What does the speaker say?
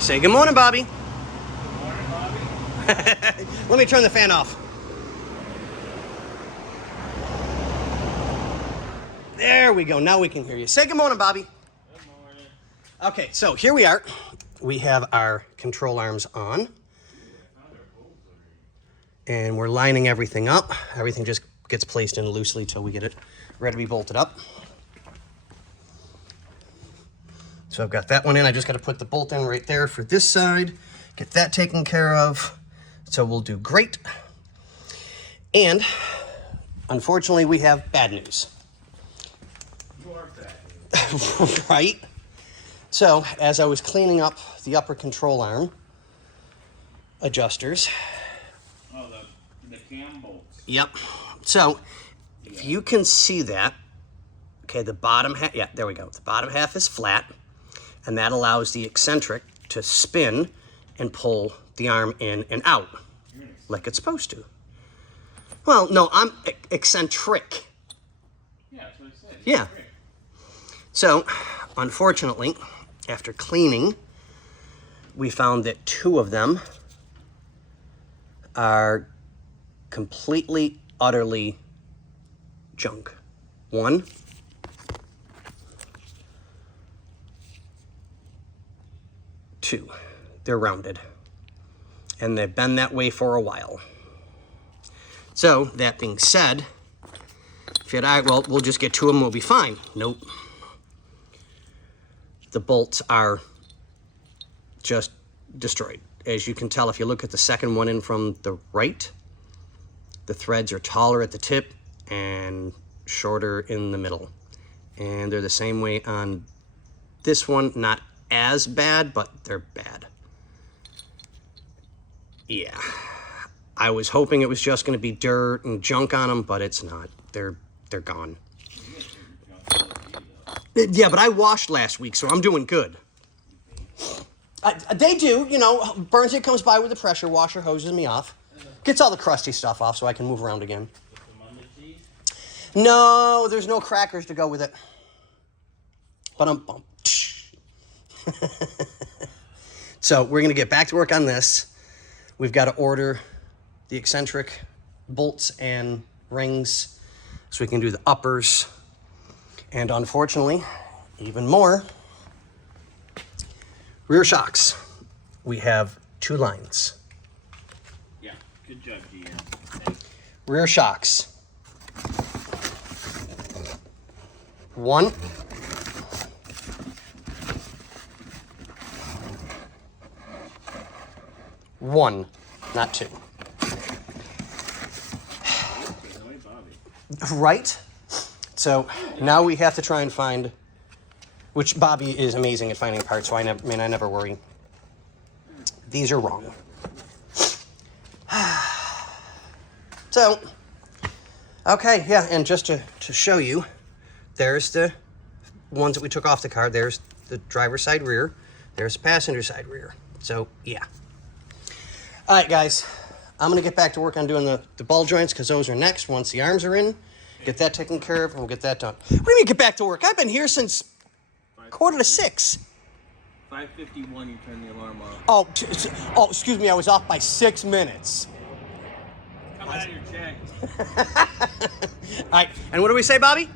Say good morning, Bobby. Good morning, Bobby. Let me turn the fan off. There we go. Now we can hear you. Say good morning, Bobby. Good morning. Okay, so here we are. We have our control arms on. And we're lining everything up. Everything just gets placed in loosely till we get it ready to be bolted up. So I've got that one in. I just got to put the bolt in right there for this side. Get that taken care of. So we'll do great. And unfortunately, we have bad news. You are bad. Right? So as I was cleaning up the upper control arm adjusters. Oh, the cam bolts. Yep. So if you can see that, okay, the bottom half, yeah, there we go. The bottom half is flat, and that allows the eccentric to spin and pull the arm in and out like it's supposed to. Well, no, I'm eccentric. Yeah, that's what I said. Yeah. So, unfortunately, after cleaning, we found that two of them are completely, utterly junk. One, two, they're rounded. And they've been that way for a while. So, that being said, if you're all right, well, we'll just get two of them, we'll be fine. Nope. The bolts are just destroyed. As you can tell, if you look at the second one in from the right, the threads are taller at the tip and shorter in the middle. And they're the same way on this one. Not as bad, but they're bad. Yeah. I was hoping it was just going to be dirt and junk on them, but it's not. They're gone. Yeah, but I washed last week, so I'm doing good. They do, you know. Burnsie comes by with a pressure washer, hoses me off. Gets all the crusty stuff off so I can move around again. No, there's no crackers to go with it. But I'm bumped. So we're going to get back to work on this. We've got to order the eccentric bolts and rings so we can do the uppers. And unfortunately, even more, rear shocks. We have two lines. Yeah, good job, GM. Rear shocks. One. One, not two. Right? So now we have to try and find, which Bobby is amazing at finding parts, so I never worry. These are wrong. So, okay, yeah, and just to show you, there's the ones that we took off the car. There's the driver's side rear. There's the passenger side rear. So, yeah. All right, guys, I'm going to get back to work on doing the ball joints because those are next once the arms are in. Get that taken care of, and we'll get that done. What do you mean get back to work? I've been here since 5:45. 5:51, you turn the alarm off. Oh, excuse me, I was off by 6 minutes. Come out of your check. All right, and what do we say, Bobby?